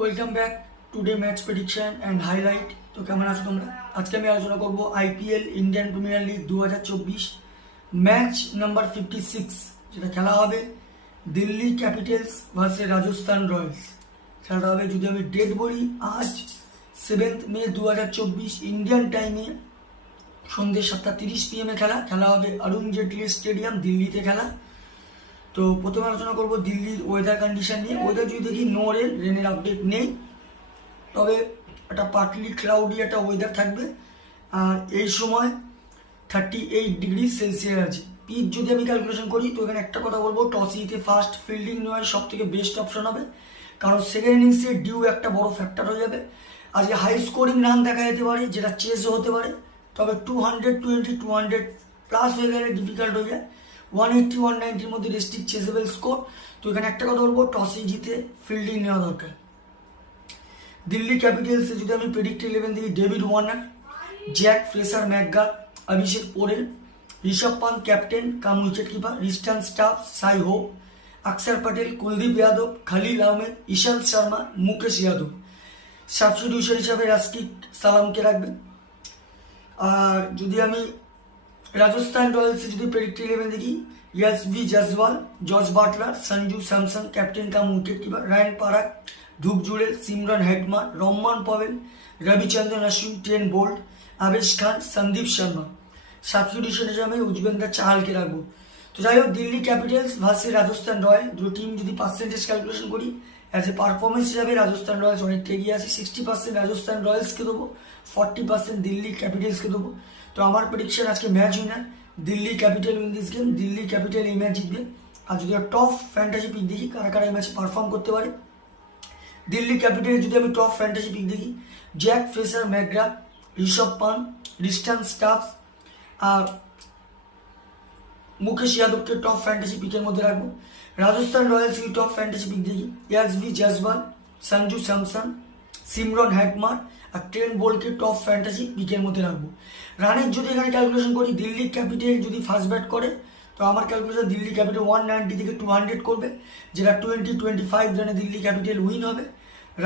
Welcome back today match prediction and highlight. তো কেমন আছো তোমরা? আজকে আমি আলোচনা করব IPL Indian premier league 2024 match number 56, যেটা খেলা হবে Delhi Capitals versus Rajasthan Royals. খেলাটা হবে, যদি আমি ডেট বলি, আজ 7 মে 2024 ইন্ডিয়ান টাইমে সন্ধ্যে 7:30 PM খেলা হবে অরুণ জেটলি স্টেডিয়াম, দিল্লিতে খেলা। তো প্রথমে আলোচনা করব দিল্লির ওয়েদার কন্ডিশন নিয়ে। ওয়েদার যদি দেখি, নো রেনের আপডেট নেই, তবে একটা পার্টলি ক্লাউডি একটা ওয়েদার থাকবে। আর এই সময় 38 ডিগ্রি সেলসিয়াস আছে। পিচ যদি আমি ক্যালকুলেশন করি, তো এখানে একটা কথা বলবো, টস জিতে ফার্স্ট ফিল্ডিং নেওয়ার সব থেকে বেস্ট অপশন হবে, কারণ সেকেন্ড ইনিংসে ডিউ একটা বড় ফ্যাক্টর হয়ে যাবে। আজকে হাই স্কোরিং রান দেখা যেতে পারে, যেটা চেসও হতে পারে, তবে 200 প্লাস হয়ে গেলে ডিফিকাল্ট হয়ে যায়। 180 190-র মধ্যে রেস্ট্রিক্ট চেসেবল স্কোর। তো এখানে একটা কথা বলবো, টসে জিতে ফিল্ডিং নেওয়া দরকার। দিল্লি ক্যাপিটালসে যদি আমি প্রেডিক্ট 11 দেখি, David Warner, Jake Fraser McGurk, Abhishek Porel, Rishabh Pant captain cum wicket keeper, Tristan Stubbs, Shai Hope, Axar Patel, Kuldeep Yadav, Khaleel Ahmed, Ishant Sharma, Mukesh Yadav. Substitution হিসাবে রাস্কিক সালামকে রাখবেন। আর যদি আমি রাজস্থান রয়্যালসে যদি প্রেডিক্ট 11 দেখি, এসভি জয়সওয়াল, জর্জ Buttler, Sanju Samson captain cum wicket keeper, Riyan Parag, Dhruv Jurel, Shimron Hetmyer, Rovman Powell, Ravichandran Ashwin, Trent Boult, Avesh Khan, Sandeep Sharma. Substitution হিসাবে উজবেন্দ্র চাহালকে রাখবো। তো যাই হোক, Delhi Capitals versus Rajasthan Royal, দুটো টিম যদি পার্সেন্টেজ ক্যালকুলেশন করি, অ্যাজ এ পারফরমেন্স হিসাবে রাজস্থান রয়্যালস অনেকটা এগিয়ে আছে। 60% রাজস্থান রয়্যালসকে দেবো, 40% দিল্লি ক্যাপিটালসকে দেবো। তো আমার প্রেডিকশন আজকে match winner Delhi capital win this game. Delhi capital এই ম্যাচ জিতবে। আর যদি টপ ফ্যান্টাসি পিক দেখি, কারা কারা এই ম্যাচে পারফর্ম করতে পারে, দিল্লি ক্যাপিটালে যদি আমি টপ ফ্যান্টাসি পিক দেখি, Jake Fraser McGurk, Rishabh Pant, Tristan Stubbs আর মুকেশ যাদবকে টপ ফ্যান্টাসি পিকের মধ্যে রাখবো। রাজস্থান রয়্যালস যদি টপ ফ্যান্টাসি পিক দেখি, এসভি জয়সওয়াল, সঞ্জু স্যামসন, সিমরন হেটমার আর ট্রেন বোল্টকে টপ ফ্যান্টাসি পিকের মধ্যে রাখবো। রানের যদি এখানে ক্যালকুলেশন করি, দিল্লি ক্যাপিটাল যদি ফার্স্ট ব্যাট করে, তো আমার ক্যালকুলেশন দিল্লি ক্যাপিটাল 190 থেকে 200 করবে, যেটা 20-25 রানে দিল্লি ক্যাপিটাল উইন হবে।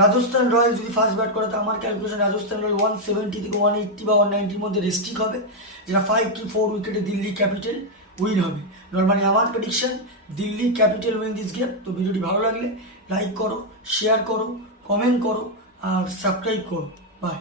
রাজস্থান রয়্যাল যদি ফার্স্ট ব্যাট করে, তো আমার ক্যালকুলেশন রাজস্থান রয়্যাল 170 থেকে 180 বা 190-র মধ্যে রেস্ট্রিক্ট হবে, যেটা 5 কি 4 উইকেটে দিল্লি ক্যাপিটাল উইন হবে। নর্মালি আমার prediction Delhi capital win this game. তো ভিডিওটি ভালো লাগলে লাইক করো, শেয়ার করো, কমেন্ট করো আর সাবস্ক্রাইব করো। বাই।